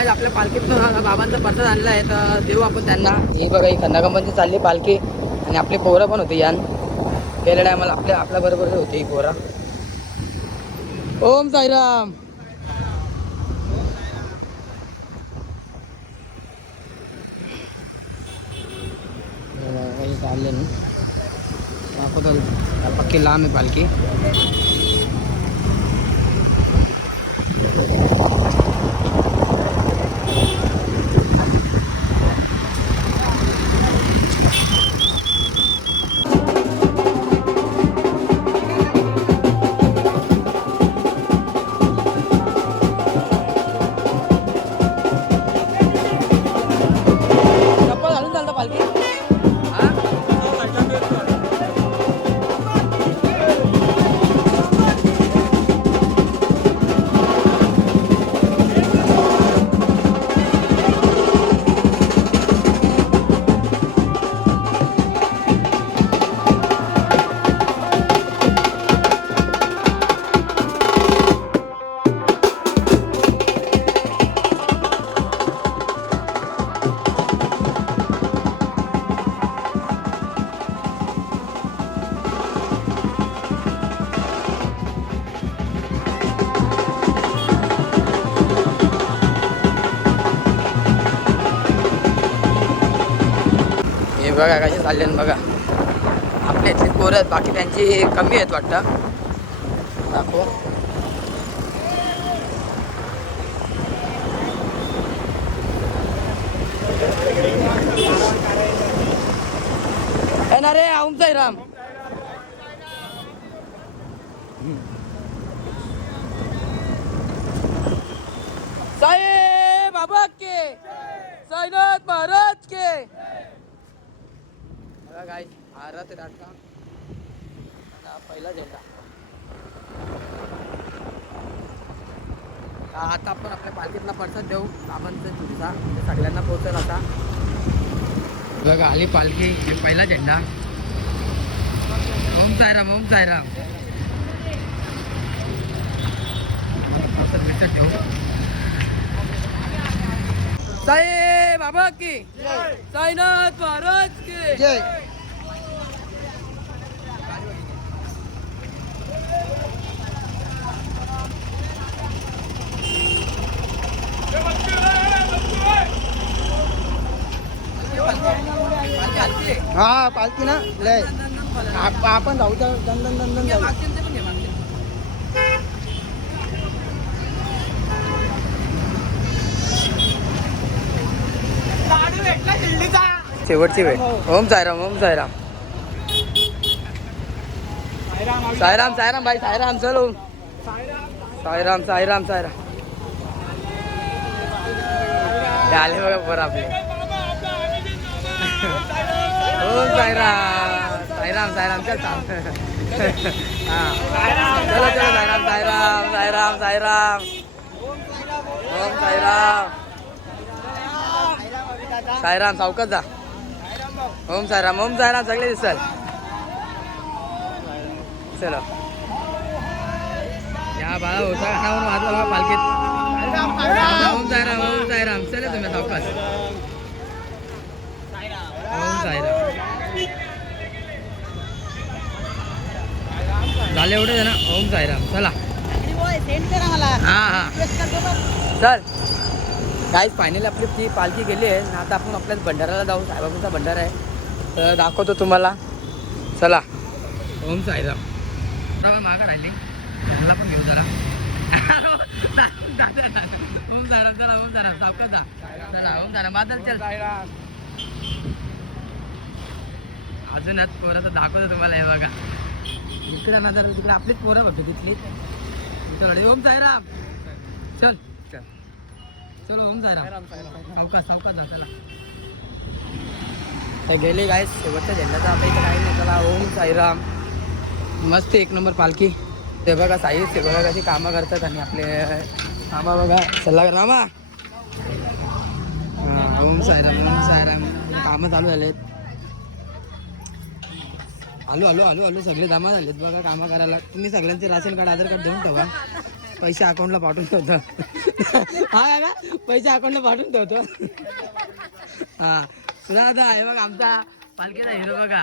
आज आपल्या पालखीतून बाबांचा प्रसाद आणला आहे तर देऊ आपण त्यांना. ही बघा ही खंडागंबांची चालली पालखी आणि आपली पोरं पण होती यान गेल्या टायमाला आपल्या बरोबर होती ही पोरं. ओम साईराम. चालले ना पक्की लांब आहे पालखी. बघा कसे चालले बघा. आपल्या इथली पोरं आहेत बाकी त्यांची कमी आहेत वाटतं. दाखव येणार रे. ओम साईराम. साई बाबा के साईनाथ महाराज के. काय आरत राहता पहिला झेंडा. आता आपण आपल्या पालखीतला प्रसाद देऊ बाबांचा तुमचा सगळ्यांना पोहोचेल. आता बघा आली पालखी. पहिला झेंडा. ओम साईराम ओम साईराम. ठेवू साई बाबा की साईनाथ महाराज की जय. हा पालखी ना लय आपण जाऊ तर दंदन दंदन जाऊ. शेवटची वेळ. ओम साईराम ओम साईराम. साईराम साईराम भाई साईराम. चलो साईराम साईराम साईराम. आले बघा बरं आपले. ओम साईराम साईराम साईराम. चल हां चलो चलो साईराम साईराम साईराम साईराम. ओम साईराम साईराम. सावकाश जा. ओम साईराम ओम साईराम. सगळे दिसल. चलो या बाळा होता खाऊन वाजला बघा पालखीत. ओम साईराम ओम साईराम. चला तुम्ही सावकाश. ओम साईराम. झाले एवढे जण. ओम साईराम. चला हां हां चल. काहीच फायनली आपली ती पालखी गेली आहे. आता आपण आपल्याच भंडाराला जाऊ. साईबाबांचा भंडारा आहे तर दाखवतो तुम्हाला. चला. ओम साईराम. मागं राहिली मला पण घेऊ जरा. ओम साईराम. चला ओम साईराम. सावकाश जा. चला ओम साईराम. बादल चल. अजूनच पोरं तर दाखवतो तुम्हाला. हे बघा इकडे ना जर तिकडे आपलीच पोरं बघतो तिथली. ओम साईराम. चल चल चलो ओम साईराम. सावकाश सावकाश जा. चला तर गेले काय शेवटच्या झेंड्याचा आता इथे काही नाही. चला ओम साईराम. मस्त एक नंबर पालखी. ते बघा साई ते बघा कशी कामं करतात आणि आपले मामा बघा सल्लागार मामा. हां ओम साईराम ओम साईराम. कामं चालू झालेत. आलो आलो आलो आलो. सगळे जमा झालेत बघा कामं करायला. तुम्ही सगळ्यांचे राशन कार्ड आधार कार्ड देऊन ठेवा. पैसे अकाउंटला पाठवून ठेवतो. हा का पैसे अकाउंटला पाठवून ठेवतो. हा सुद्धा आहे बघ आमचा पालखीचा हिरो बघा.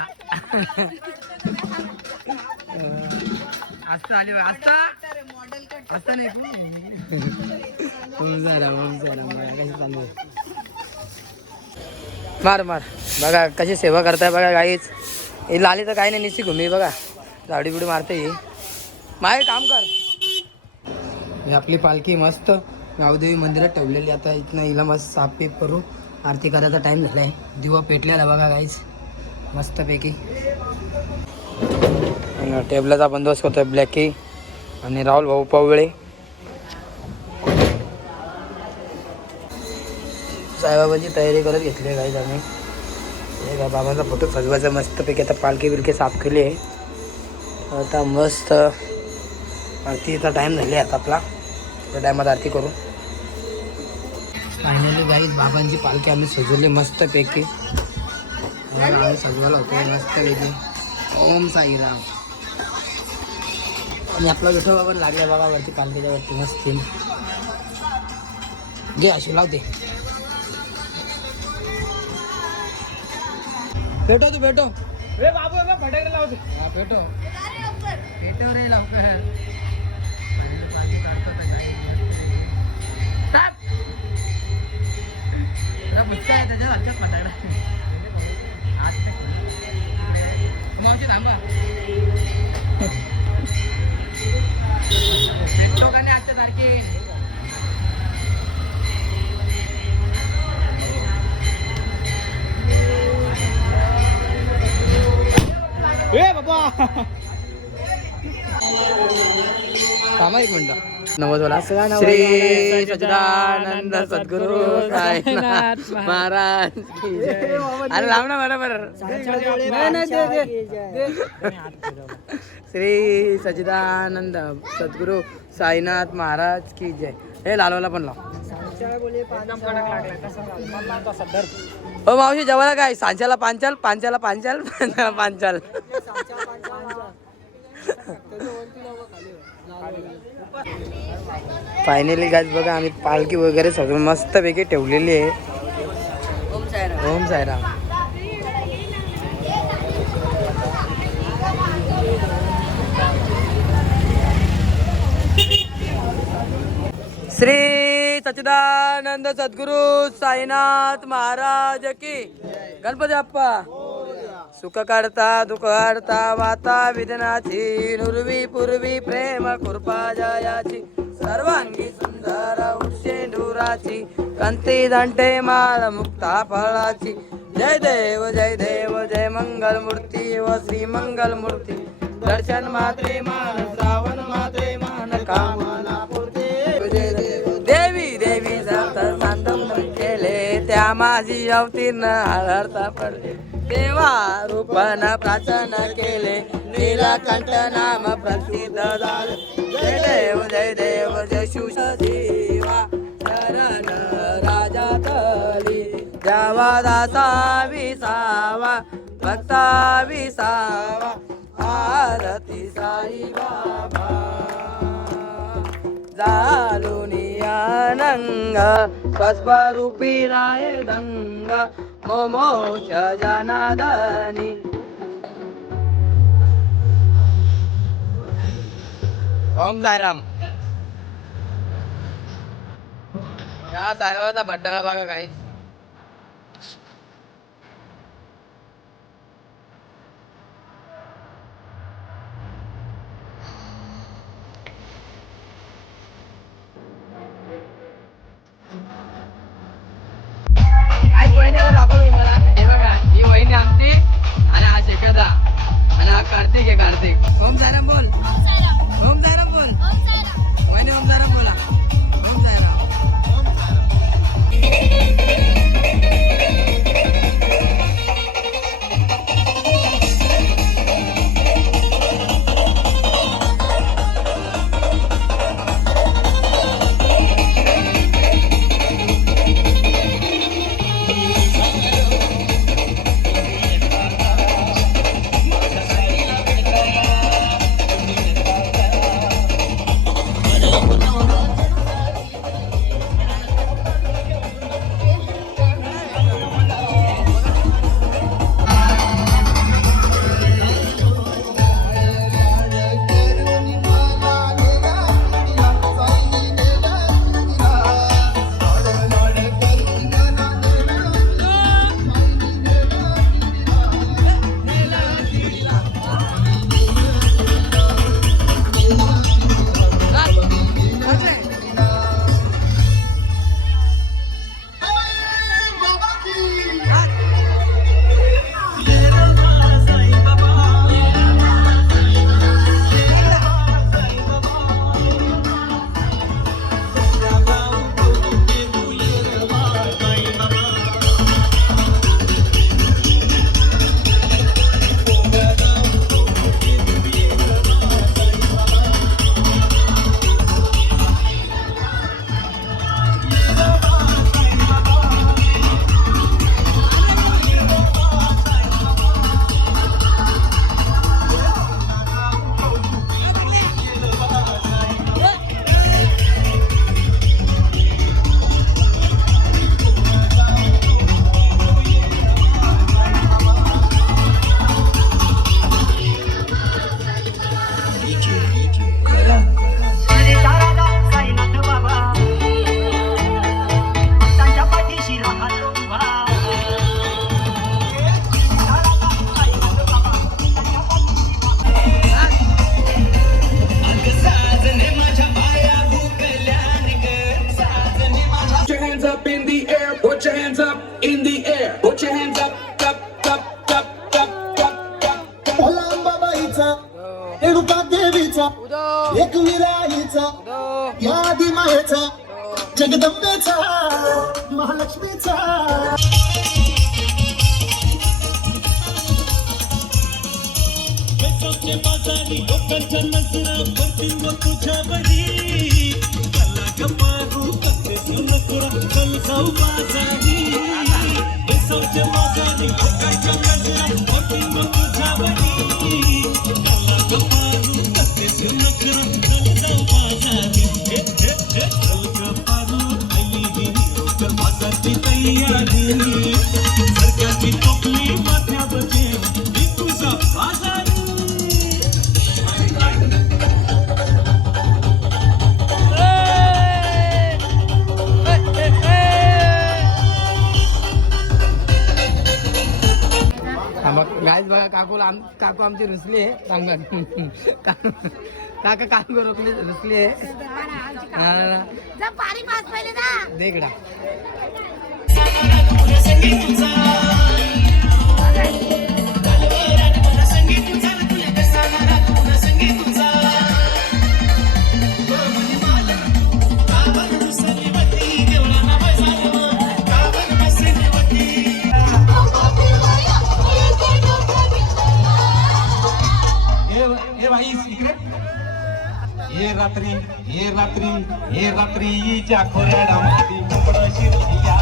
आस्था आली आस्था आस्था नाही मार मार बघा कशी सेवा करताय बघा गाईच. हे लाली तर काही नाही निश्चित घुमी बघा झाडी बिडी मारते ही. माय काम कर. ही आपली पालखी मस्त गावदेवी मंदिरात ठेवलेली. आता इथनं हिला मस्त साफपीप करू. आरती करायचा टाइम झालाय. दिवा पेटलेला बघा गाईच मस्तपैकी. टेबलाचा बंदोबस्त करतोय ब्लॅकी आणि राहुल भाऊ पवळे. साईबाबांची तयारी करत घेतली आहे गाईज आम्ही. हे बाबांचा फोटो सजवायचा मस्तपैकी. आता पालखी बिलकी साफ केली आहे. आता मस्त आरतीचा टाईम झाले आता आपला. त्या टायमात आरती करू. फायनली गाईज बाबांची पालखी आम्ही सजवली मस्तपैकी. आम्ही सजवायला होतो मस्तपैकी. ओम साईराम. आणि आपला विठोबा पण लागला बघा वरती पालखीच्या वरती मस्त. घे अशी लावते. भेटो तू भेटो रे बाबू फटाकडे लावते. हा भेटो भेटो रे लवकर. त्याच्या हलक्यात फटाकडा मावशी थांबा. भेटतो का नाही आजच्या तारखे. थांबा एक मिनिट. नमस्कार. श्री सच्चिदानंद सद्गुरु साईनाथ महाराज की जय. अरे लाव ना बरोबर. श्री सच्चिदानंद सद्गुरु साईनाथ महाराज की जय. हे लालवाला पण लाव. हो मावशी जेवायला काय. सांच्याला पांचाल पांचाला पांचाल पांचाला पांचाल. फायनली गाईज बघा आम्ही पालखी वगैरे सगळं मस्तपैकी ठेवलेली आहे. ओम साईराम. श्री सच्चिदानंद सद्गुरु साईनाथ महाराज की. गणपती बाप्पा. सुख काढता दुःख काढता वाता विधनाची. नुरवी पूर्वी प्रेम कृपा जयाची. सर्वांगी सुंदर उशेंडुराची. कंती दंटे माळ मुक्ता फळाची. जय देव जय मंगल मूर्ती व श्री मंगल मूर्ती. दर्शन मात्रे मान श्रावण मात्रे मान कामना पूर्ती. देवी देवी सत सांतम केले त्या माझी अवतीर्ण हळहळता पडले. देवा रूपन प्रार्थन केले नीलकंठ नाम प्रसिद्ध झाले. जय देव जय शिवजीवा शरण राजा तली. द्यावा दासा विसावा भक्ता विसावा. आरती साई बाबा जालुनी आनंग स्वस्वरूपी राय दंग. मोमोश जनादनी. ओम साईराम. या साईबाबाचा भट्टा बघा काही. ही वहिनी आमची आणि हा शेखदा आणि हा कार्तिक आहे. कार्तिक. ओम साईराम बोल. ओम साईराम बोल. वहिनी ओम साईराम बोला. Om Sairam. hands up in the air. Put your hands up, up, up, up, up, up, up. भोलांबाबाईचा Renuka देवीचा एक विराईचा या आदिमायेचा जगदंबेचा महालक्ष्मीचा पैशाचे बाजारी लोकांच्या नजरा पडतील व तुझ्यावरी चला गप्पारू कसे सुनकुरा चल जाऊ बाजारी पैशाचे बाजारी लोकांच्या नजरा पडतील व तुझ्यावरी चला गप्पारू कसे सुनकुरा चल जाऊ बाजारी हे हे हे चल गप्पारू आली ही लवकर बाजारची तयारी सरकारची टोपली माथ्यावर जेव विकूचा बाजारी गाईज बघा काकू आमची रुसली आहे सांगत काका काम रोखली रुसली आहे देखडा ये रात्रीच्या खोऱ्याडामध्ये मुंबळ शिरल्या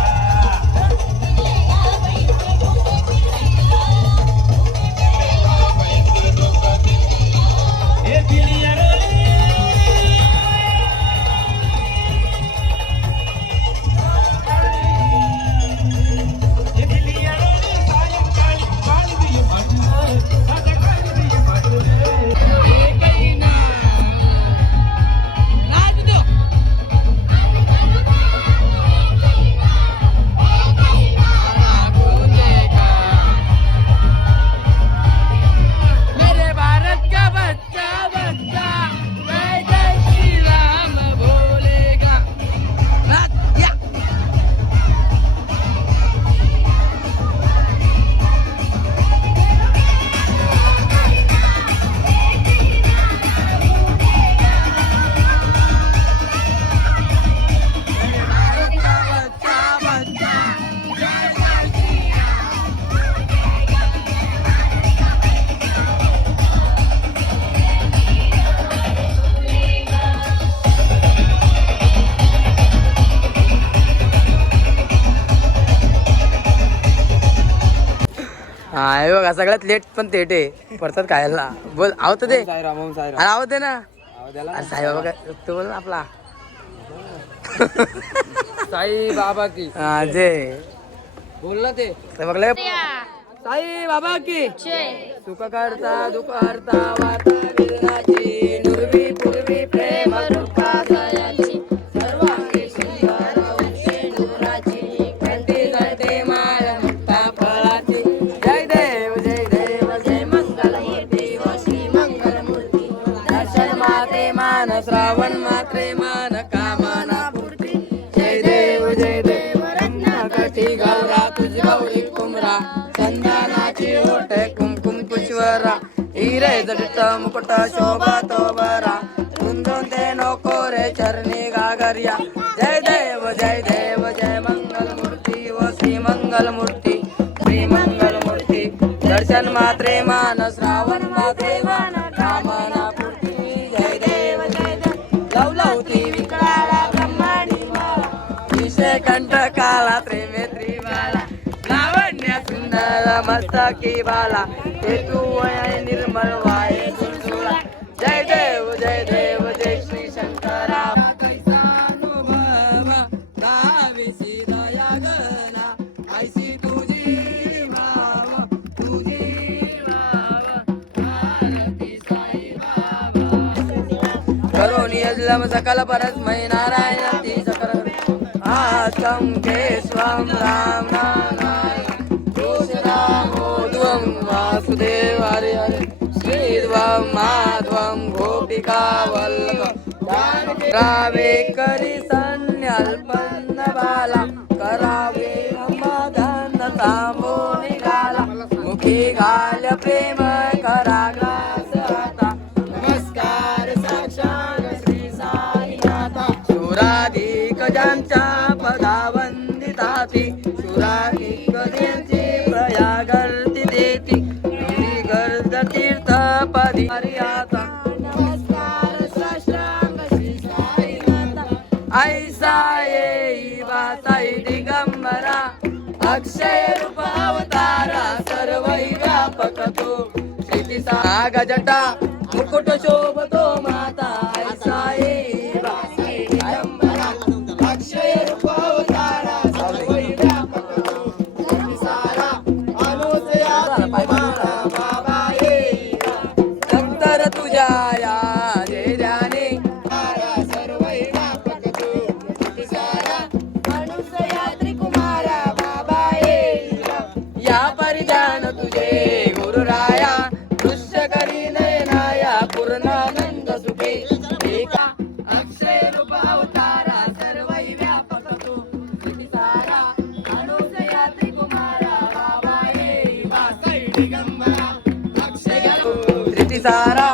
हे दिलिया रे हे दिलिया रे सायंकाळी काळी दिये भाटणार साध्या काळी दिये भाटणार हे बघा सगळ्यात लेट पण थेट आहे परतात खायला बोल आवत दे अरे आवत दे ना अरे साई बाबा काय तू बोल ना आपला साई बाबा की हा जे बोल ना ते बघलं साई बाबा की सुख करता दुःख हरता वार्ता वेदनाची नुरवी पूर्वी प्रेम दुःखा दयाची सर्वांगी सुंदर वंशे नूराची कंठी गळते माळ मुक्ता फळाची जय देव जय मंगल मूर्ती व श्री मंगल मूर्ती दर्शन माते मान श्रावण मात्रे मान कामना पूर्ती जय देव रत्नाकटी गौरा तुझी गौरी कुमरा चंदनाची ओट कुमकुम पुष्वरा हिरे जडित मुकुट शोभा तो बरा रुंदून ते नको रे चरणी गागर्या जय देव जय मंगल मूर्ती व श्री मंगल मूर्ती श्री मंगल मूर्ती दर्शन मात्रे मान श्रावण मात्रे मान कामना पूर्ती जय देव लवलवती विकळाला ब्रह्माणी माला विषय कंठ काला प्रेमे त्रिवाला लावण्य सुंदर मस्तकी बाला हे तू वय निर्मल वाय सुरसुळा जय देव जय श्री शंकरा करोनी अजलम सकल परस मय नारायण ती सकल आसम केशवम राम नारायण रामोद्वम वासुदेव हरे हरे श्रीध्वम माधवम गोपिका वल्लभ करावे करी सन्यल्पन्न बाला करावे प्रेम कराग्रास आता नमस्कार साक्षात श्री साईनाथा सुराधिक ज्यांच्या पदावंदिताती सुराधिक ज्यांची प्रयागर्ती देती गर्द तीर्थ पदी आता नमस्कार साष्टांग श्री साईनाथा ऐसा येई वासाई दिगंबरा अक्षय रूप अवतारा सर्वै व्यापक तो श्री गजटा मुकुट शोभतो माता ऐसा येई वासाई दिगंबरा अक्षय रूप अवतारा सर्वै व्यापक तो श्री सारा अनुसया माता बाबा येई नंतर तुझ्या या देण्याने सर्वै व्यापक तो श्री सारा अनुसया त्रिकुमारा बाबा येई या परिधान तुझे गुरुराया दृश्य करी नयनाया पूर्णानंद सुखे एका अक्षय रूप अवतारा सर्वै व्यापक तो श्री सारा अनुसया त्रिकुमारा बाबा येई वासई दिगंबरा अक्षय श्री सारा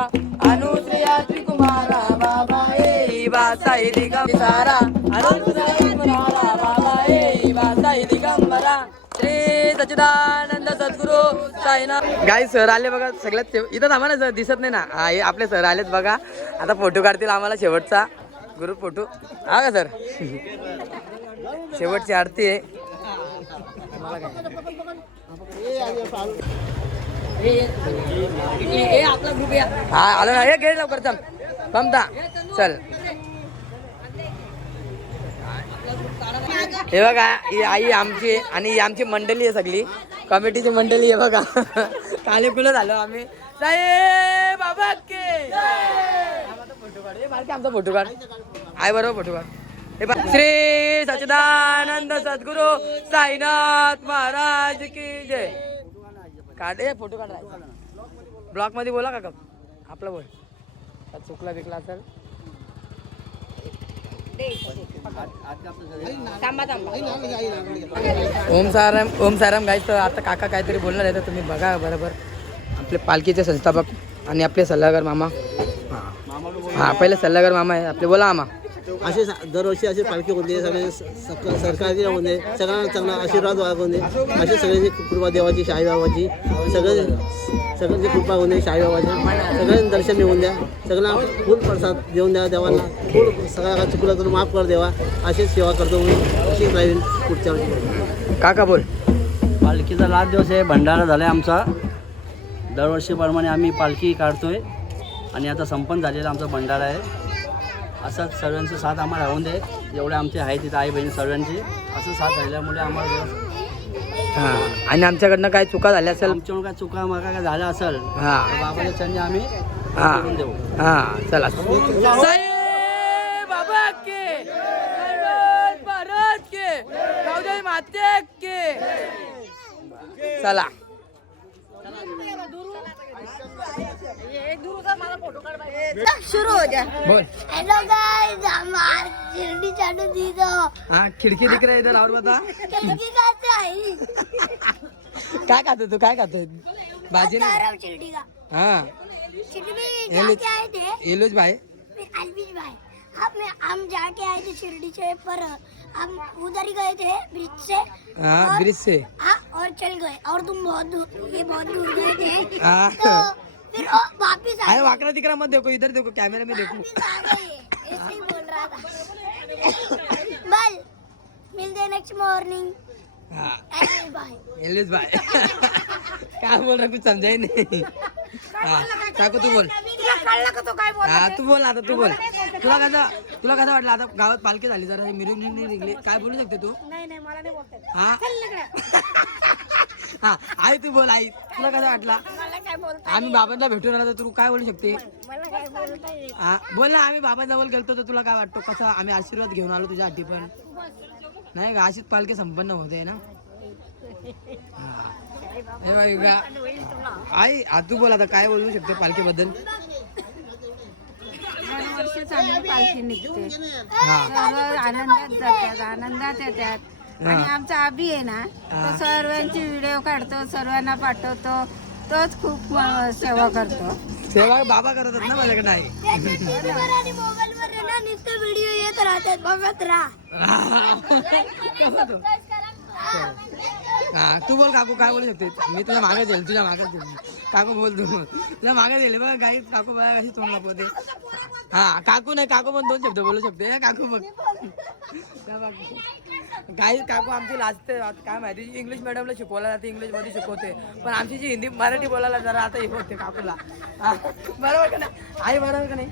अनुसया त्रिकुमारा बाबा येई वासई दिगंबरा अनुसया त्रिकुमारा बाबा येई वासई दिगंबरा श्री सच्चिदानंद सद्गुरु साईनाथ. गाई सर आले बघा सगळ्यात इथं थांबा ना सर दिसत नाही ना हा हे आपले सर आलेत बघा आता फोटो काढतील आम्हाला शेवटचा ग्रुप फोटो हा का सर शेवटची आरती आहे आपला ग्रुप हा आलो ना हे गेट लवकर चल कमता चल हे बघा ही आई आमची आणि ही आमची मंडळी आहे सगळी कमिटीची मंडळी आहे बघा काले कुलं झालो आम्ही साहेब बाबा के फोटो काढ बारके आमचा फोटो काढ आहे बरोबर फोटो काढ हे बघ श्री सच्चिदानंद सद्गुरु साईनाथ महाराज की जय काढ फोटो काढ ब्लॉक मध्ये बोला का आपलं बोल चुकला बिकला असेल ओम साराम गाईस तर आता काका काहीतरी बोलणार आहे तर तुम्ही बघा बरोबर आपले पालखीचे संस्थापक आणि आपले सल्लागार मामा हा पहिले सल्लागार मामा आहे आपले बोला मामा असे दरवर्षी असे पालखी होते सगळे सरकारचे होते सगळ्यांना चांगला आशीर्वाद होते असे सगळ्यांची कृपा देवाची शाहीबाबाची सगळ्यांची कृपा होते शाहीबाबाची सगळ्यांनी दर्शन घेऊन द्या सगळ्यांना फुल प्रसाद देऊन द्या देवांना फुल सगळ्या चुकला तर माफ कर देवा अशीच सेवा करतो म्हणून अशीच राहील पुढच्या वर्षी काका बोल पालखीचा लास्ट दिवस आहे भंडारा झाला आहे आमचा दरवर्षीप्रमाणे आम्ही पालखी काढतोय आणि आता संपन्न झालेला आमचा भंडारा आहे असंच सर्वांचं साथ आम्हाला राहून दे जेवढे आमचे आहेत तिथं आई बहिणी सर्वांची असं साथ राहिल्यामुळे आम्हाला हां आणि आमच्याकडनं काय चुका झाल्या असेल आमच्याकडून काय चुका मका काय झाल्या असेल हां तर बाबाच्या चरणी आम्ही हां करून देऊ हां चला बाबा के भारत के गावदेवी माते के चला शुरू हो जा बोल हेलो गाइस हमार शिरडी चालू दी दो हाँ खिड़की दिख रही है इधर और बता खिड़की कैसे आई काय खातो तू काय खातो भाजी ना तारव शिरडी का हाँ शिरडी में जाके आए थे येलोज भाई फिर अलविज भाई हम जाके आए थे शिरडी से पर हम उधर ही गए थे ब्रिज से हाँ ब्रिज से हाँ और चल गए और तुम बहुत दूर गए थे हाँ तो फिर वापिस आ अरे वाकड़ा दिख रहा मत देखो इधर देखो कैमरे में देखो वापिस आ गए ऐसे ही बोल रहा था बल मिलते नेक्स्ट मॉर्निंग हाँ बाय येलोज भाई क्या बोल रहा कुछ समझा ही नहीं हाँ काकू तू बोल हा तू बोल आता तू बोल तुला कसं वाटलं आता गावात पालखी झाली जरा मिरवणूक निघली काय बोलू शकते तू नाही मला नाही बोलता हा हा आई तू बोल आई तुला कसं वाटला मला काय बोलता आम्ही बाबांना भेटून आलो तर तू काय बोलू शकते मला काय बोलता येत हा बोल ना आम्ही बाबांजवळ गेलतो तर तुला काय वाटतो कसं आम्ही आशीर्वाद घेऊन आलो तुझ्या हाती पण नाही का अशीच पालखी संपन्न होते ना हा. हे बघ का आई तू बोल आता काय बोलू शकते पालखीबद्दल दरवर्षीच आम्ही पालखी निघते हा सर्व आनंदात जातात आनंदात येतात आणि आमचा आबी आहे ना तो सर्वांची व्हिडिओ काढतो सर्वांना पाठवतो तोच खूप सेवा करतो. सेवा बाबा करत आहेत ना माझ्याकडे नाही. आणि मोबाईलवर ना नुसते व्हिडिओ येत राहतात बघत राहा. हा तू बोल काकू काय बोलू शकते. मी तुला मागे जाईल, तुझ्या मागे जाईल. काकू बोल तू, तुला मागे जाईल बघा. गाई काकू बघा कशी तोंड लपवते. हा काकू नाही, काकू पण 2 शब्द बोलू शकते. काकू बघ काही काकू आमची लाजते. आता काय माहिती इंग्लिश मिडियमला शिकवला जाते, इंग्लिश मध्ये शिकवते, पण आमची जी हिंदी मराठी बोलायला जरा आता हे होते काकूला. बरोबर का नाही आई, बरोबर का नाही.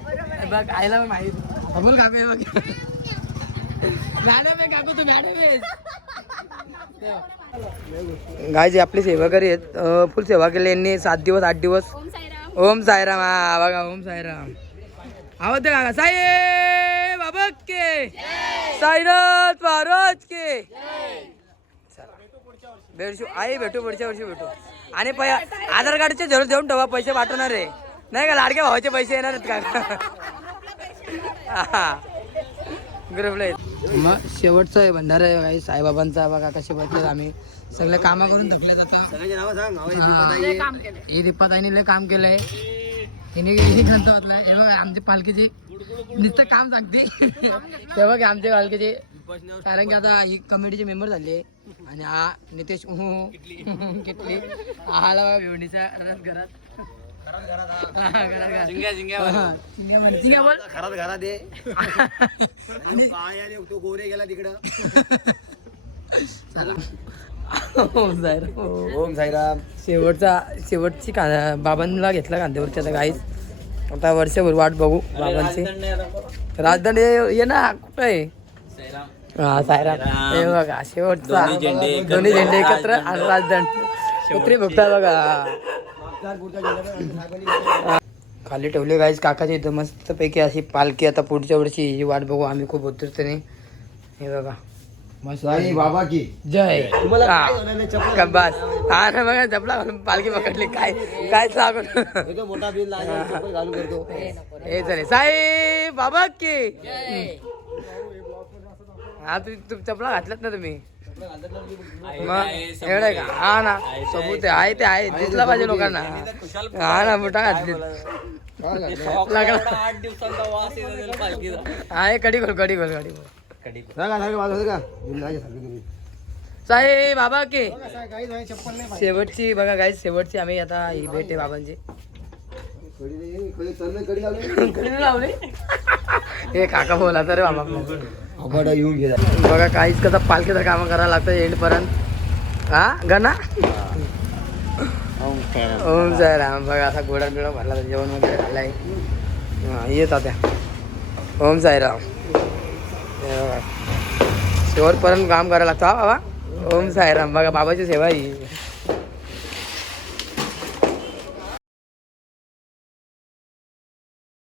बघ आईला पण माहिती. बोल काकू हे बघ. मॅडम आहे काकू, तू मॅडम आहे. गाय जे आपली सेवाकरी आहेत, फुल सेवा केली यांनी 7 दिवस 8 दिवस. ओम साईराम. हा बघा ओम साईराम. आवाज दे काका. साई बाबा के, साईनाथ महाराज के. भेटू आई, भेटू पुढच्या वर्षी भेटू. आणि आधार कार्डचे जरूर देऊन ठेवा, पैसे पाठवणार आहे नाही का. लाडक्या भावाचे पैसे येणार आहेत का. ग्रुपला मग शेवटचं आहे भंडारा आहे काही साईबाबांचा. बघा कसे बघतात आम्ही सगळे कामा करून थकले जातात. हे दीपाताईने लय काम केलंय. तिने ग्रंथ वाचलाय. हे बघा आमची पालखीची नुसतं काम सांगते. ते बघा आमच्या पालखीचे, कारण की आता ही कमिटीचे मेंबर झाले. आणि हा नितेश किटली आला बघा भिवणीचा रस घरात. गोरे गेला तिकडं. ओम साईराम. शेवटची बाबांना घेतला कांद्यावरची आता गाईच. आता वर्षभर वाट बघू बाबांची. राजदंड ये ना कुठं आहे. हा साईराम. हे बघा शेवटचा दोन्ही झेंडे एकत्र आणि राजदंड कुत्री बघतात बघा. खाली ठेवले गाईज काकाची इथं मस्त पैकी अशी पालखी. आता पुढच्या वर्षी ही वाट बघू आम्ही खूप उत्सुकतेने. हे बघा साई बाबा की जय. बस हा ना बघा जपला घालून पालखी पकडली. काय काय लागून मोठा बिल घालून करतो. हे झाले साई बाबा की. हा तू चपला घातलात ना तुम्ही मग एवढं का. हा ना सबूत आहे ते आहे, दिसला पाहिजे लोकांना. हा ना मोठा घातली. हा हे कडी खोल कडी खोल कडी खोल. साई बाबा के. शेवटची बघा गाई, शेवटची आम्ही आता ही भेट आहे बाबांची. कडी लावली. हे काका बोला तर बाबा येऊन घे. बघा काहीच कसं पालखीचं काम करायला लागतं एंड पर्यंत. हा गणा ओम साईराम. बघा असा गोडा बिडा भरला तर जेवण वगैरे खाल्लाय. हा येत त्या ओम साईराम. शेवटपर्यंत काम करायला लागतं हा बाबा. ओम साईराम. बघा बाबाची सेवा ही.